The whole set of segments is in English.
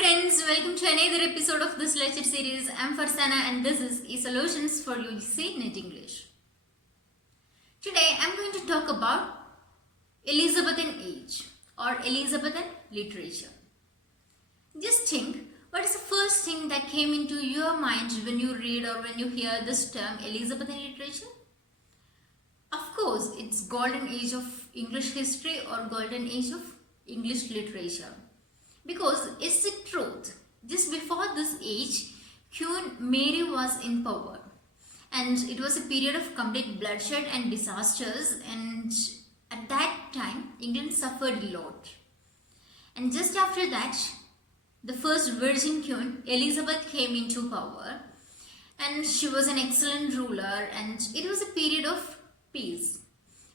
friends, welcome to another episode of this lecture series. I'm Farsana and this is eSolutions for UGC Net English. Today I'm going to talk about Elizabethan age or Elizabethan literature. Just think, what is the first thing that came into your mind when you read or when you hear this term Elizabethan literature? Of course, it's golden age of English history or golden age of English literature. Because it's the truth. Just before this age, Queen Mary was in power. And it was a period of complete bloodshed and disasters. And at that time, England suffered a lot. And just after that, the first Virgin Queen, Elizabeth, came into power. And she was an excellent ruler. And it was a period of peace.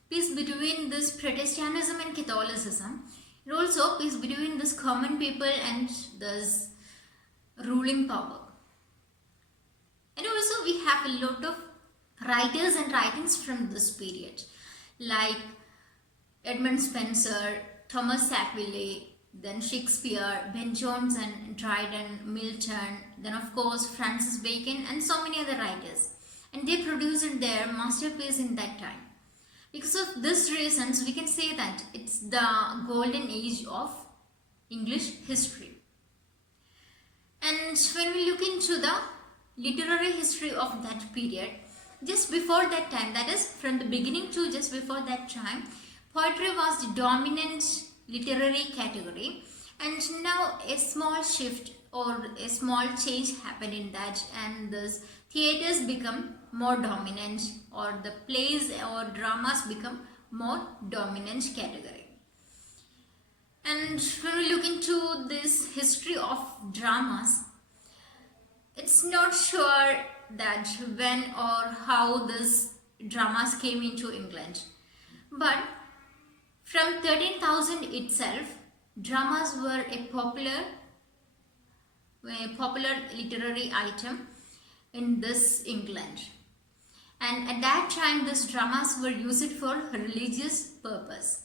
Peace between this Protestantism and Catholicism. And also peace between this common people and this ruling power. And also we have a lot of writers and writings from this period, like Edmund Spenser, Thomas Sackville, then Shakespeare, Ben Jonson, Dryden, Milton, then of course Francis Bacon and so many other writers. And they produced their masterpiece in that time. Because of these reasons, we can say that it's the golden age of English history. And when we look into the literary history of that period, just before that time, that is from the beginning to just before that time, poetry was the dominant literary category. And now a small shift or a small change happened in that, and this theatres become more dominant, or the plays or dramas become more dominant category. And when we look into this history of dramas, it's not sure that when or how this dramas came into England. But from 13,000 itself, dramas were a popular literary item in this England. And at that time, these dramas were used for religious purpose.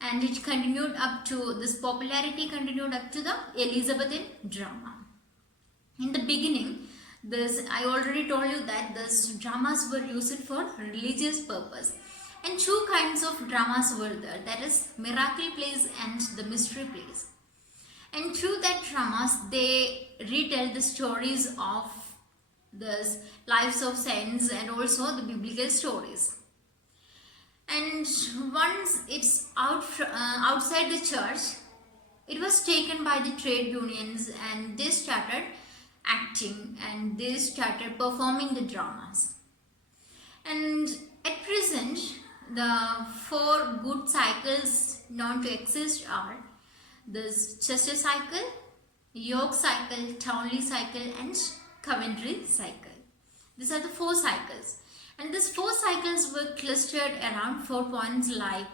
And it continued up to, this popularity continued up to the Elizabethan drama. In the beginning, I already told you that these dramas were used for religious purpose. And two kinds of dramas were there, that is miracle plays and the mystery plays. And through that dramas, they retell the stories of the lives of saints and also the biblical stories. And once it's outside the church, it was taken by the trade unions and they started acting and they started performing the dramas. And at present, the four good cycles known to exist are this Chester cycle, York cycle, Townley cycle and Coventry cycle. These are the four cycles. And these four cycles were clustered around 4 points like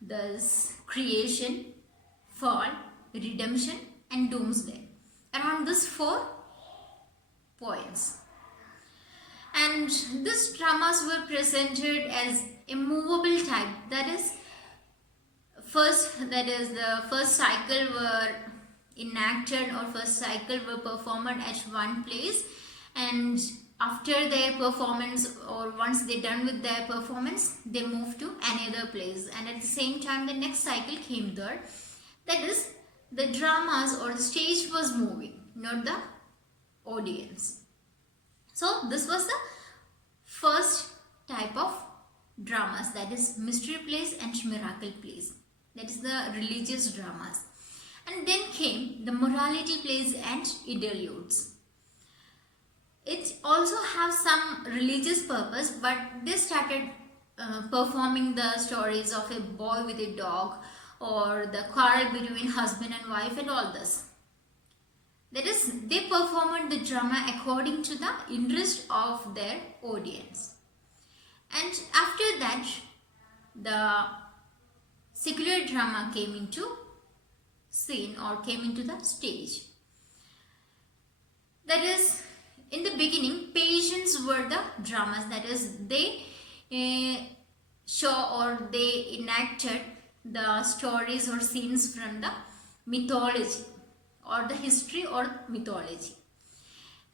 this creation, fall, redemption and doomsday. Around these 4 points. And these dramas were presented as a movable type. That is the first cycle were enacted or first cycle were performed at one place, and after their performance or once they're done with their performance, they move to another place, and at the same time the next cycle came there. That is, the dramas or the stage was moving, not the audience. So this was the first type of dramas, that is mystery plays and miracle plays. That is the religious dramas. And then came the morality plays and interludes. It also have some religious purpose, but they started performing the stories of a boy with a dog or the quarrel between husband and wife and all this. That is, they performed the drama according to the interest of their audience. And after that, the secular drama came into scene or came into the stage. That is, in the beginning, patients were the dramas. That is, they show or they enacted the stories or scenes from the mythology or the history or mythology.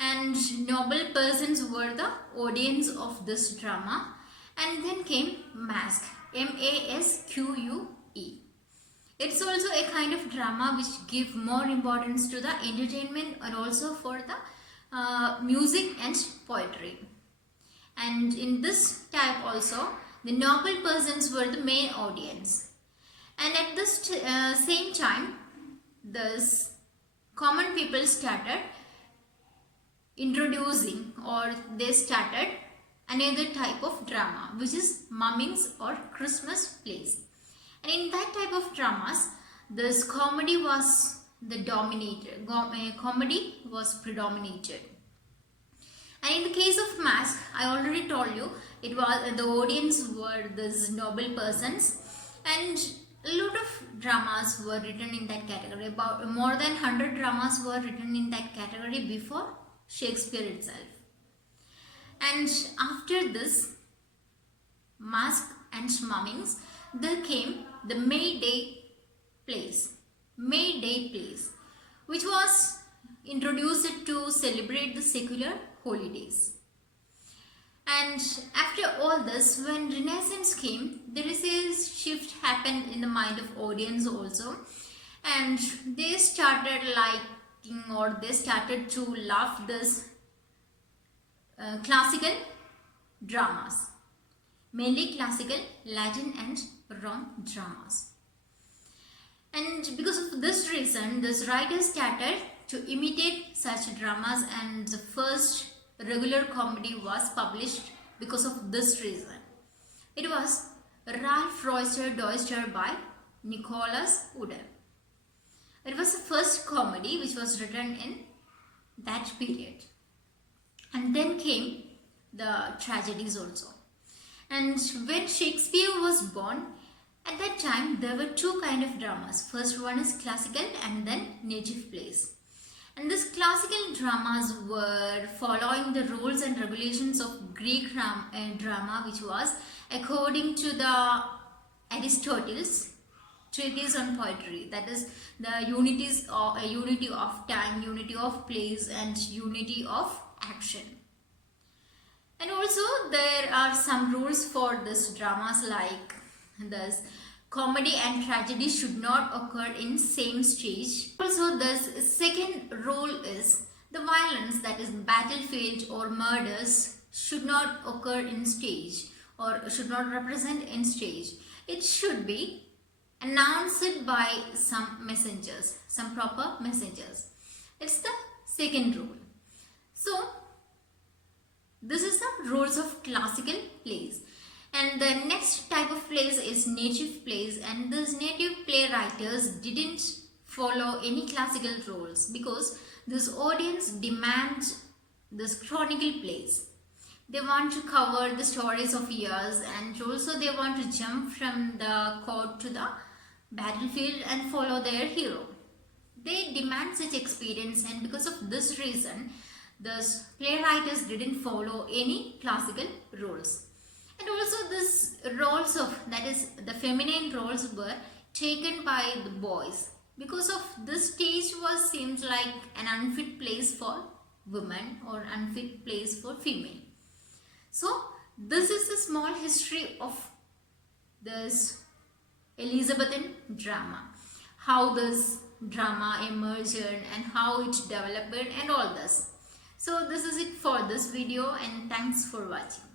And noble persons were the audience of this drama. And then came masque, MASQUE. It's also a kind of drama which give more importance to the entertainment and also for the music and poetry. And in this type also, the noble persons were the main audience. And at this same time, the common people started introducing, or they started another type of drama, which is mummings or Christmas plays. And in that type of dramas, this comedy was the dominator. Comedy was predominated. And in the case of masque, I already told you, it was the audience were these noble persons, and a lot of dramas were written in that category. About more than 100 dramas were written in that category before Shakespeare itself. And after this masque and mummings, there came the May Day plays. May Day plays, which was introduced to celebrate the secular holidays. And after all this, when Renaissance came, there is a shift happened in the mind of audience also, and they started liking, or they started to love this classical dramas, mainly classical Latin and Rome dramas. And because of this reason, this writer started to imitate such dramas, and the first regular comedy was published because of this reason. It was Ralph Roister Doister by Nicholas Udall. It was the first comedy which was written in that period. And then came the tragedies also. And when Shakespeare was born, at that time there were two kind of dramas. First one is classical and then native plays. And these classical dramas were following the rules and regulations of Greek drama, which was according to the Aristotle's treatise on poetry. That is the unity of time, unity of place, and unity of action. And also there are some rules for this dramas, like this comedy and tragedy should not occur in same stage. Also, the second rule is the violence, that is battlefield or murders, should not occur in stage or should not represent in stage. It should be announced by some messengers, some proper messengers. It's the second rule. So this is the rules of classical plays. And the next type of plays is native plays, and these native play writers didn't follow any classical rules because this audience demands this chronicle plays. They want to cover the stories of years, and also they want to jump from the court to the battlefield and follow their hero. They demand such experience, and because of this reason, the playwriters didn't follow any classical rules. And also this roles of, that is the feminine roles, were taken by the boys. Because of this stage was seems like an unfit place for women or unfit place for female. So this is a small history of this Elizabethan drama. How this drama emerged and how it developed and all this. So this is it for this video, and thanks for watching.